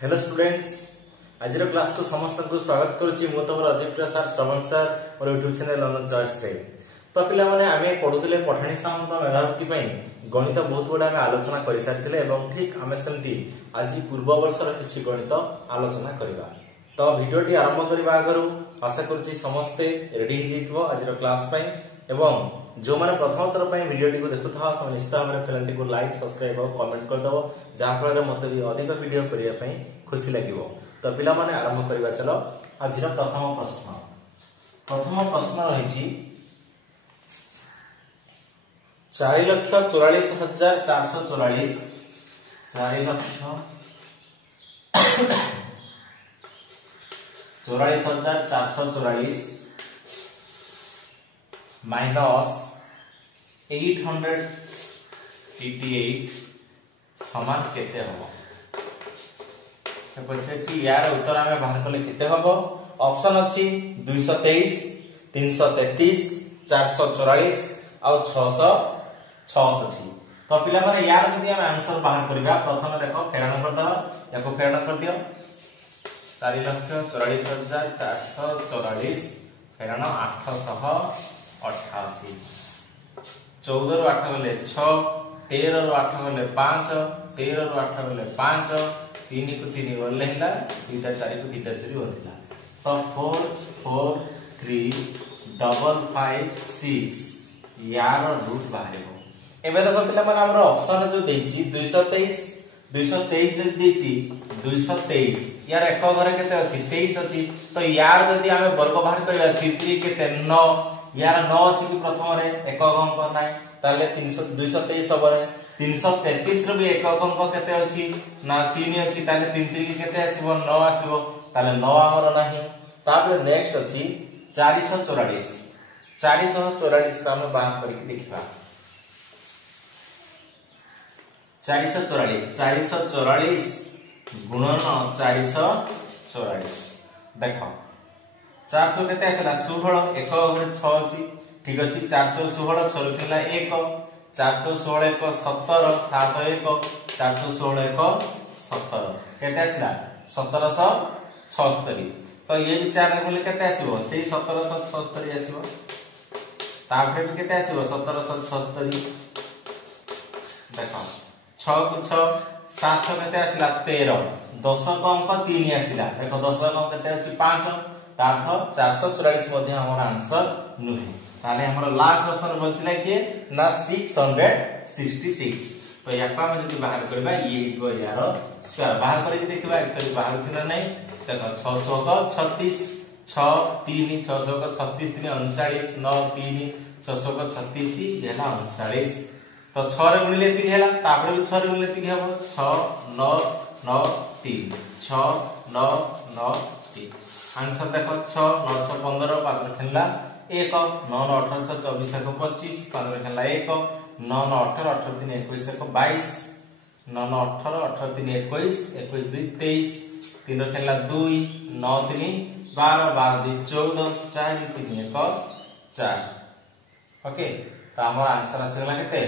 Hello students, आज class को समस्त को स्वागत करुच्ची मु तुम अदीप सर श्रवण सर मोर यूट्यूब चैनल लर्नर चॉइस रे। तो पिला माने आमे पढुतले पठाणी सामंत मेधावृत्ति पई गणित बहुत गुडा आमे आलोचना करि सारिथिले एवं ठीक आमे सेमती आज पूर्व वर्षर किछि गणित आलोचना करिबा। तो वीडियोटी आरंभ करिबा आगरु आशा करूची समस्ते रेडी हो जइतबो आज क्लास पई एवं जो माने प्रथम थर पई वीडियोटी को देखुथा सब निश्चित हमर चैनल को लाइक सब्सक्राइब और कमेंट कर दबो जहा फल मते भी अधिक वीडियो करिया पई खुशी लागिवो। तो पिला माने आरंभ करिबा चलो आज प्रथम प्रश्न। प्रथम प्रश्न रहिछि 4,44,444 4,44,444 माइनस 888 समान केते हबो। से पछे यार उत्तर आमे बाहर कले केते हबो। ऑप्शन अछि 223 333 444 और 666। तो पिला माने यार जदी हम आंसर बाहर करबा प्रथम देखो फेरान कर दबा याको फेरान कर दियो 4,44,444 फेरान 888 14 रु 8 गले 6 13 रु 8 गले 5 13 रु 8 गले 5 3 को 3 गले हैला 2 टा 4 को 2 टा 4 होतिला। तो 4 4 3 5 5 6 यार रूट बाहरबो। एबे देखो पिला माने हमर ऑप्शन जो देछि 223 223 जे देछि 223 यार एक घरे केते अछि 23 अछि। तो यार जदी हमें वर्ग बाहर करबा 3 केते 9 यार 9 अछि कि प्रथम रे एक अंक नै ताले 223 हबरे 333 रे भी एक अंक केते अछि ना 3 अछि ताले 3 3 केते आसीबो 9 आसीबो ताले 9 हमर नाही। तापर नेक्स्ट अछि 444 444 हम बाहर करके देखिबा 444 गुणन 444 देखो 400 केते आसला 16 एक घरे 6 अछि ठीक अछि 416 6 केला 1 416 1 17 7 1 416 1 17 केते आसला 1776। तो ये विचार रे बोले केते आसीबो सेही 1776 आसीबो तापर भी केते आसीबो 1776 देखो 6 को 6 7 केते आसला 13 10 को अंक 3 आसला देखो 10 को केते अछि 5 तार्थ 444 मध्ये हमर आंसर नुहे ताले हमर लास्ट ऑप्शन बचला के ना 666। तो याका हम जदी बाहर करबा ये हिजो यार स्क्वायर बाहर करके देखबा एक्चुअली बाहर छिना नै देखो 600 को 36 6 3 600 को 36 3 39 9 3 600 को 36 येला 39 तो 6 रे गुणिले 3 हैला तापर भी 6 रे गुणिले 3 हबो 6 9 9 3 6 9 9 3 आंसर देखो 6 9 6 15 5 खेलला 1 9 9 18 6 24 को 25 5 खेलला 1 9 9 18 18 3 21 को 22 9 9 18 18 3 21 21 2 23 3 खेलला 2 9 3 12 12 2 14 4 3 1 4 ओके। तो हमर आंसर आसगला केते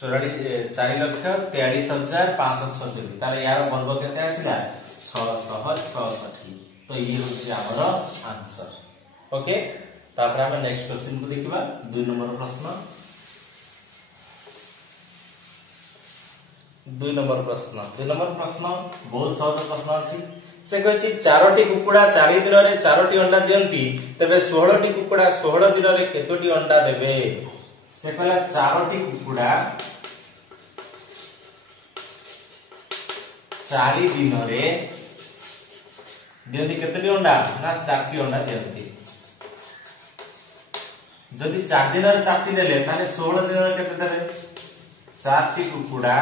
4,43,566 ताले यार वर्ग केते आसिला 666। तो ये होची हमर आंसर ओके। तापर हम नेक्स्ट क्वेश्चन को देखिबा 2 नंबर प्रश्न। 2 नंबर प्रश्न बहुत सहज प्रश्न अछि। से कहछि 4टी कुकुडा 4 दिन रे 4टी अंडा दियंती तबे 16टी कुकुडा 16 दिन रे केतोटी अंडा देबे। से कहला 4टी कुकुडा 4 दिन रे दियंती केतोटी अंडा ना 4टी अंडा दियंती। जदि 4 दिन रे 4टी देले ताले 16 दिन रे केते देबे 4टी कुकुडा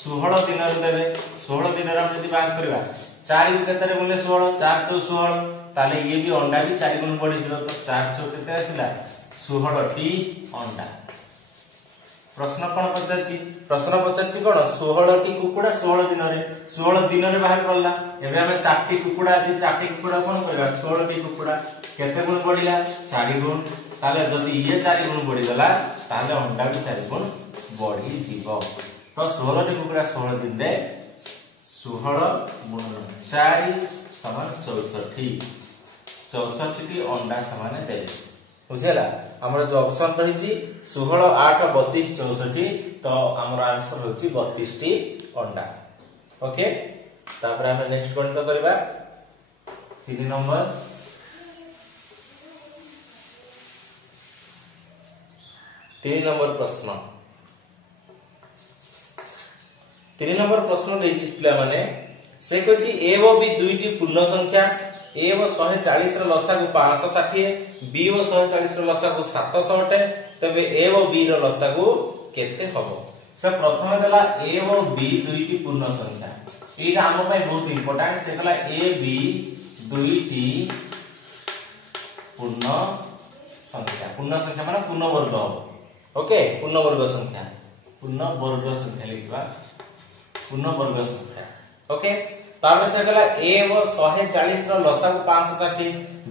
16 दिन रे देबे 16 दिन रे हम जदि बात करबा 4 को केते रे बोले 16 4 4 16 ताले ये भी अंडा भी 4 गुण बढ़ी जिवो तो 4 6 केते आसिला 16टी अंडा। प्रश्न कोन पचाछि कोन 16टी कुकुडा 16 दिन रे बाहर करला एबे हम 4टी कुकुडा अछि 4टी कुकुडा कोन करबा 16टी कुकुडा केते गुण बढ़िला 4 गुण ताले जदि ये 4 गुण बढ़ी गला ताले अंडा भी 4 गुण बढ़ी जीवो। तो 16 टी कुकुड़ा 16 दिन रे 16 गुणन 4 समान 64 64 अंडा समान देवे बुझेला हमर जो ऑप्शन रही 16 8 32 64 तो हमर आंसर होची 32 टी अंडा ओके तापर हम नेक्स्ट गणित करबा 3 नंबर 3 नंबर प्रश्न 3 नंबर प्रश्न देछि पिला माने से कहछि ए व बी दुईटी पूर्ण संख्या ए व 140 रो लसागु 560 बी व 140 रो लसागु 700 अटे तबे ए व बी रो लसागु केते हबो से प्रथम देला ए व बी दुईटी पूर्ण संख्या एटा हम पय बहुत इंपोर्टेंट से कहला ए बी दुईटी पूर्ण संख्या माने पूर्ण वर्ग हबो ओके पूर्ण वर्ग संख्या लिखबा पूर्ण वर्ग संख्या ओके तापर से कहला ए व 140 रो लसागु 560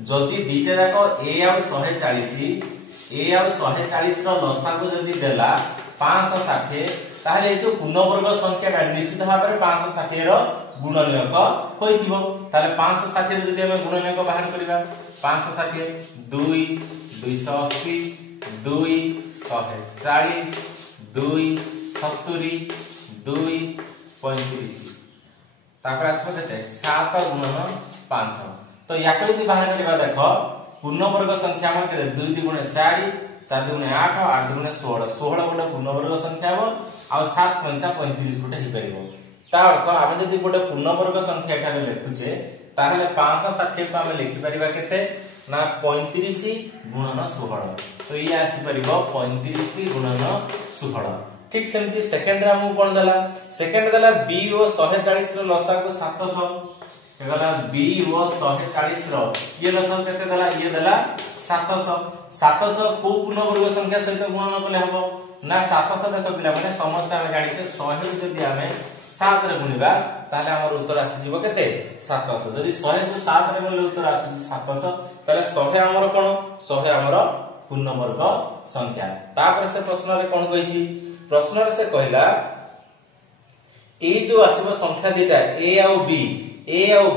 जदी दीटा जाको ए आ 140 रो लसागु जदी देला 560 ताहले जो पूर्ण वर्ग संख्या का निश्चित भाव में 560 रो गुणनक होइथिबो ताले 560 जदी हम गुणनक बाहर करिबा 560 2 280 2 140 2 70 2 35 तापर आसबो केते 7 गुणन 5 तो याको यदि बाहर करबा देखो पूर्ण वर्ग संख्या मन केते 2 2 गुणे 4 4 2 गुणे 8 8 गुणे 16 16 गोटे पूर्ण वर्ग संख्या हो आ 7 5 35 गोटे हे परिबो ता अर्थ हम यदि गोटे पूर्ण वर्ग संख्या का लिखुचे ताहले 560 को हम लिखि परिबा केते ना 35 गुणन 16 तो ये आसी परिबो 35 गुणन 16 ठीक सेमती सेकंड रा हम कोन देला सेकंड देला बी ओ 140 रो लसागु 700 हेगला बी ओ 140 रो ये लसागु केते देला ये देला 700 700 को पूर्ण वर्ग संख्या सहित गुणन कले हबो ना 700 देखो पिला माने समस्त हम जानिते 100 जदी हमें 7 रे गुणिबा ताले हमर उत्तर आसी जिवो केते 700 जदी 100 को 7 रे गुणिले उत्तर आसी 700 ताले 100 हमर कोन 100 हमर पूर्ण वर्ग संख्या तापर से प्रश्न रे कोन कहिछि प्रश्न से कहला ए जो आसीबो संख्या दिटा ए आ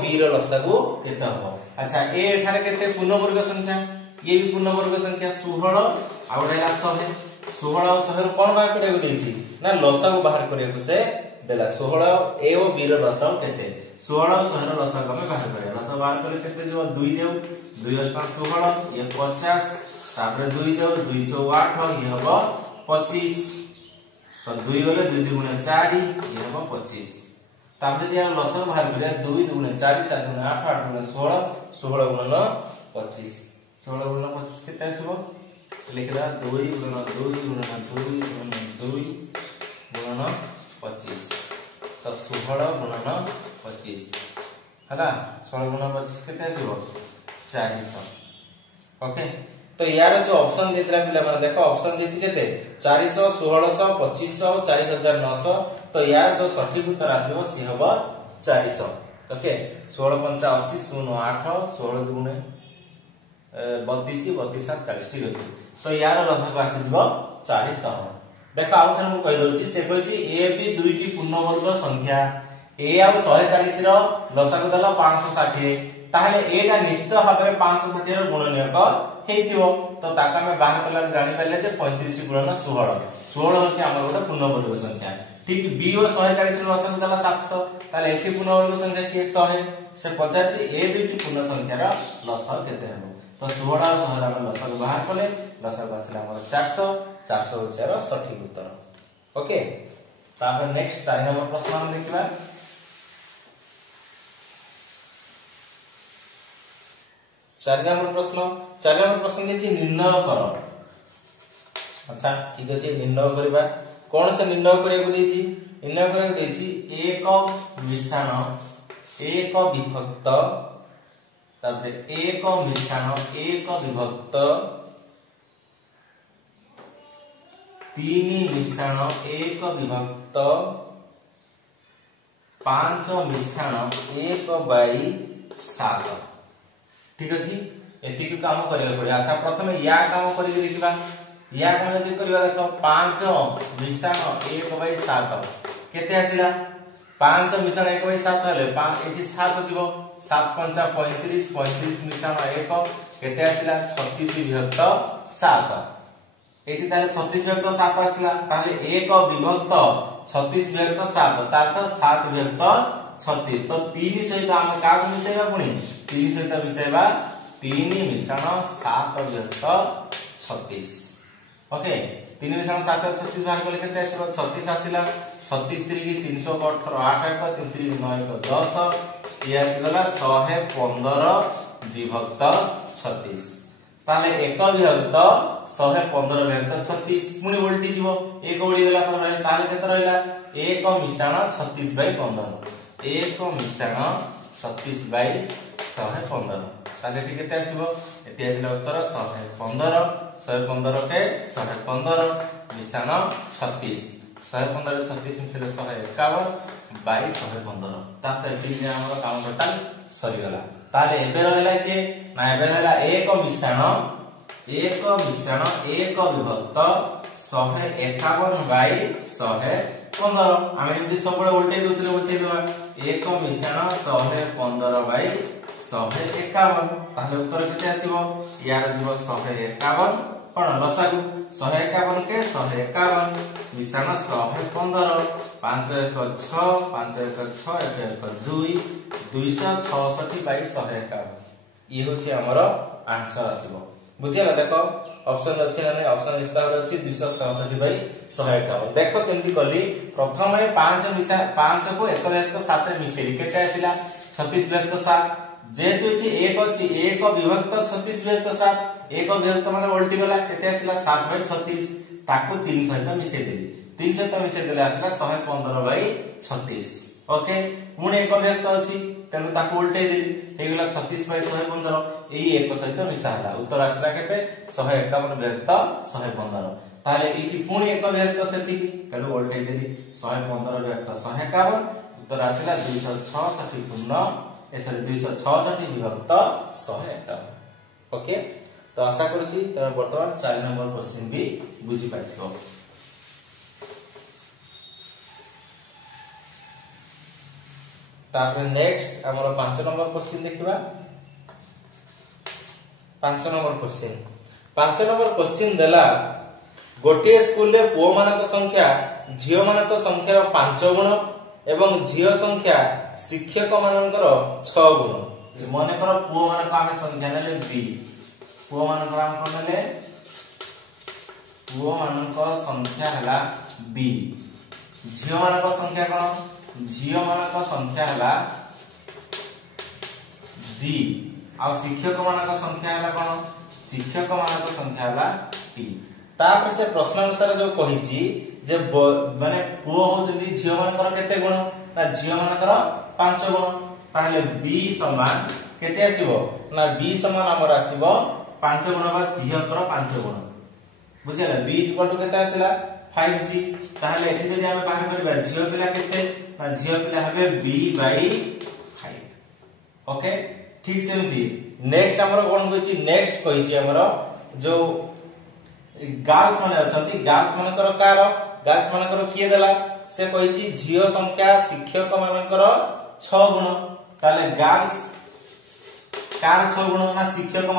बी रो लसागु केते हबो अच्छा ए एठारे केते पूर्ण वर्ग संख्या ये भी पूर्ण वर्ग संख्या 16 आ उडेला 100 16 और 100 कोन बाहर करे देछि ना लसागु बाहर करे से देला 16 ए ओ बी रो लसागु केते 16 और 100 रो लसागु में बाहर करे लसागु बाहर करे केते जो 2 जाऊ 2 5 16 ये 50 तापर 2 जाऊ 2 6 8 ये हबो 25 तो 2 गले 2 गुणे 4 ये हो 25 तब जदी हम लसागु बाहर करिया 2 गुणे 4 4 गुणे 8 8 गुणे 16 16 गुणे 25 16 गुणे 25 केते आसीबो लिखला 2 गुणे 2 गुणे 2 गुणे 2 गुणे 25 तो 16 गुणे 25 हला 16 गुणे 25 केते आसीबो 400 ओके तो यार जो ऑप्शन देतला पिला माने देखो ऑप्शन देछि केते 400 1600 2500 4900 तो यार जो सटीक उत्तर आसीबो सी हबो 400 ओके 16 5 80 0 8 16 गुणे 32 32 7 40 ठीक अछि तो यार लसक आसी जिवो 400 देखो आउ थन कहि दोछि से कहछि ए बी दुईटी पूर्ण वर्ग संख्या ए आ 140 रो लसक दला 560 ताहले एटा निश्चित भाव में 560 रो गुणनक हेतियो तो ताका में बाहर कला जानि पाले जे 35 गुणन 16 16 होछि हमर गोटे पूर्ण वर्ग संख्या ठीक बी ओ 140 रो लसागु दला 700 ताले एटी पूर्ण वर्ग संख्या के 100 से पचाछि ए दुईटी पूर्ण संख्या रो लसागु केते हबो तो 16 और 100 हम लसागु बाहर कले लसागु आसला हमर 400 400 होछि रो सटीक उत्तर ओके तापर नेक्स्ट 4 नंबर प्रश्न हम देखिबा 4 नंबर प्रश्न देछि निर्णय करो अच्छा ठीक अछि निर्णय करबा कोन से निर्णय करे को देछि निर्णय करे को देछि एक मिश्रण एक विभक्त तापर एक मिश्रण एक विभक्त 3 मिश्रण एक विभक्त 5 मिश्रण 1/7 ठीक अछि एति के काम करिवे पड़े अच्छा प्रथमे या काम करि देखिबा या काम जदि करबा देखो 5 मिश्रण 1/7 केते आसिला 5 मिश्रण 1 बाई 7 हेले एठी 7 दिबो 7 पंचा 35 35 मिश्रण 1 केते आसिला 36 विभक्त 7 एठी ताले 36 विभक्त 7 आसिला ताले 1 विभक्त 36 विभक्त 7 तार तो 7 विभक्त 36 तो 3 सहित हम का मिसेबा पुनी 3 सहित मिसेबा 3 मिश्रण 7 विभक्त 36 ओके 3 मिश्रण 7 36 बाहर गले केते आसिबो 36 आसिला 36 3 की 318 8 1 3 3 9 1 10 ये आसिगला 115 विभक्त 36 ताले 1 विभक्त 115 विभक्त 36 पुनी उल्टी जीवो 1 उडी गेला पर रहे ताले केते रहला 1 मिश्रण 36 बाय 15 1 मिश्रण 36 बाय 115 ताले एठी केते आसीबो एठी आसिला उत्तर 115 115 के 115 मिश्रण 36 115 36 मिश्रण 151 बाय 115 ताते एठी जे हमर काउंट टोटल सरी गला ताले एबे रहला के ना एबे रहला 1 मिश्रण 1 विभक्त 151 बाय 115 आमे एमती सबले उल्टे दोतले उल्टे देबा 1 मिश्रण 115 बाय 151 ताले उत्तर केते आसीबो यार जीव 151 कोन लसागु 151 के 151 मिश्रण 115 5 1 6 5 1 6 1 1 2 266 बाय 151 ये होची हमर आंसर आसीबो बुझिला देखो ऑप्शन अछि ना ऑप्शन निश्चित अछि 266 बाय 151 देखो केमती कली प्रथम 5 को 1 विभक्त 7 रे मिसेली केते आसिला 36 विभक्त 7 जेतु एठी 1 अछि 1 विभक्त 36 विभक्त 7 1 विभक्त माने उल्टी गला केते आसिला 7 बाय 36 ताको 3 सहित मिसेई देली 3 सहित मिसेई देले आसिला 115 बाय 36 ओके पुणी 1 विभक्त अछि तेनु ताको उल्टे देली हे गेला 36 बाय 115 एई 1 सहित मिसाला उत्तर आसिला केते 151 विभक्त 115 ताले एठी पुणी 1 विभक्त सेति तेनु उल्टे देली 115 विभक्त 151 उत्तर आसिला 266 पूर्ण एसरी 266 विभक्त 151 ओके तो आशा करूची त वर्तमान 4 नंबर क्वेश्चन भी बुझी पाइथो तापर नेक्स्ट हमर 5 नंबर क्वेश्चन देखिबा 5 नंबर क्वेश्चन देला गोटे स्कूल ले पुओ मानक संख्या झियो मानक संख्यार 5 गुण एवं झियो संख्या शिक्षक मानकर 6 गुण मने कर पुओ मानक आमे संख्या नेले b पुओ मानक हम कोन नेले पुओ मानक संख्या हला b झियो मानक संख्या कोन झियो मानक संख्या हला g आ शिक्षक मानक संख्या हला कोन शिक्षक मानक संख्या हला t तापर से प्रश्न अनुसार जो कहिची जे माने पुओ होजली झियो मानकर केते गुण ना झियो मानकर 5 गुण ताले b समान केते आसीबो ना b समान हमर आसीबो 5 गुण बा झियोकर 5 गुण बुझिला b इक्वल टू केते आसीला 5g ताले एठी जदी हम बाहर करबा झियो पिला केते ना झियो पिला हबे b बाय 5 ओके ठीक सेमती नेक्स्ट हमर कोन होची नेक्स्ट कहिची हमर जो गार्ल्स माने अछंती गार्ल्स मानकर कार गार्ल्स मानकर किए देला से कहिची झियो संख्या शिक्षक मानकर 6 गुण ताले गार्ल्स कार 6 गुण ना शिक्षक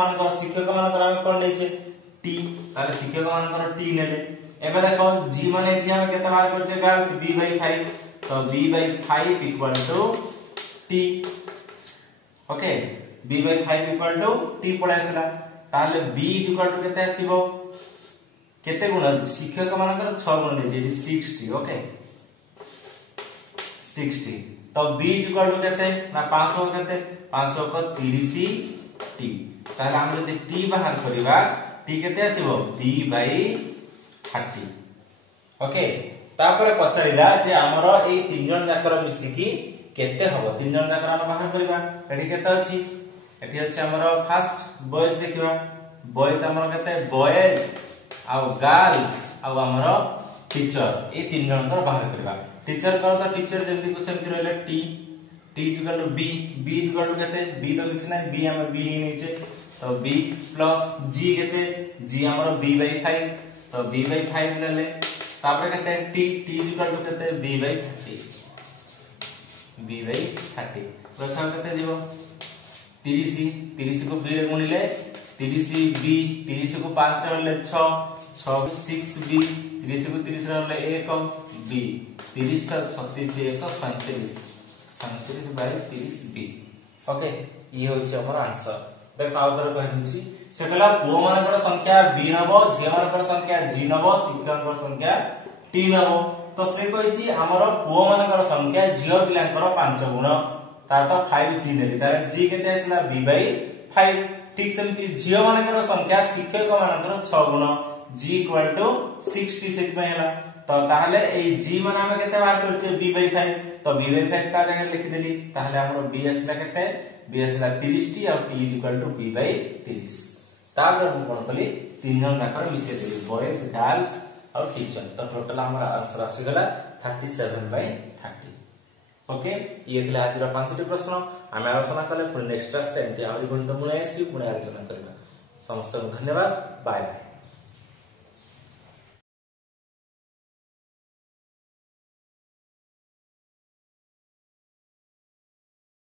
मानकर हम कोन लेचे t ताले शिक्षक मानकर t नेले एबे देखो g माने एठी हम केते बार करछे गार्ल्स b बाय 5 तो b by 5 equal to t okay b by 5 equal to t पडायसला ताले b इक्वल टू केते आसीबो केते गुण शिक्षक मानकर 6 गुण ले 60 ओके 60 तो b इक्वल टू केते ना 500 केते 500 को 30 t ताले हम जदी t बाहर करिवा t केते आसीबो b बाय 30 ओके तापर पछाइला जे हमर एई तीन जन जाकर मिसिकी केते हबो तीन जन जाकर हम बाहर करिवा एठी केते अछि एठी अछि हमर फर्स्ट बॉयज देखिवा बॉयज हमर केते बॉयज आ गर्ल्स आ हमर टीचर ए तीन जन कर बाहर करिवा टीचर कर तो टीचर जेमति को सेमति रहले t equal to b equal to केते b तो किछ नै b हम b ही नीचे तो b प्लस g केते g हमर b बाय 5 तो b बाय 5 लेले तापर केते t इक्वल टू केते b बाय 30 b by 30 दशा केते जीवो 30 30 को b रे गुणिले 30 b 30 को 5 रे गले 6 6 को 6 b 30 को 30 रे गले 1 b 30 36 1 37 37 by 30 b ओके ये होची हमर आंसर देख आउतर कह दिछि से कहला पुओ मानकर संख्या b नबो झियो मानकर संख्या g नबो शिक्षककर संख्या t नबो तो से कहिछि हमर पुओ मानकर संख्या झियो पिलांकर 5 गुण ता तो 5 g नेली तार g केते आसला b by 5 ठीक सेमति झियो मानकर संख्या शिक्षक मानकर 6 गुण g इक्वल टू 60 से पहला तो ताहले ए g मान हम केते बात करछे b by 5 तो b by 5 ता जगह लिख देली ताहले हमर b आसला केते b आसला 30 टी और t equal to b by 30 तापर हम कोन कली तीन जन नाकर मिसे देली बॉयज गर्ल्स और किचन तो टोटल हमरा आंसर आसी गला 37 by 30 ओके ये थिला आज 5टी प्रश्न हम आलोचना कले पुणी नेक्स्ट क्लास रे एंती आहुरी गणित मूल आसी पुणी आलोचना करबा समस्त धन्यवाद बाय बाय।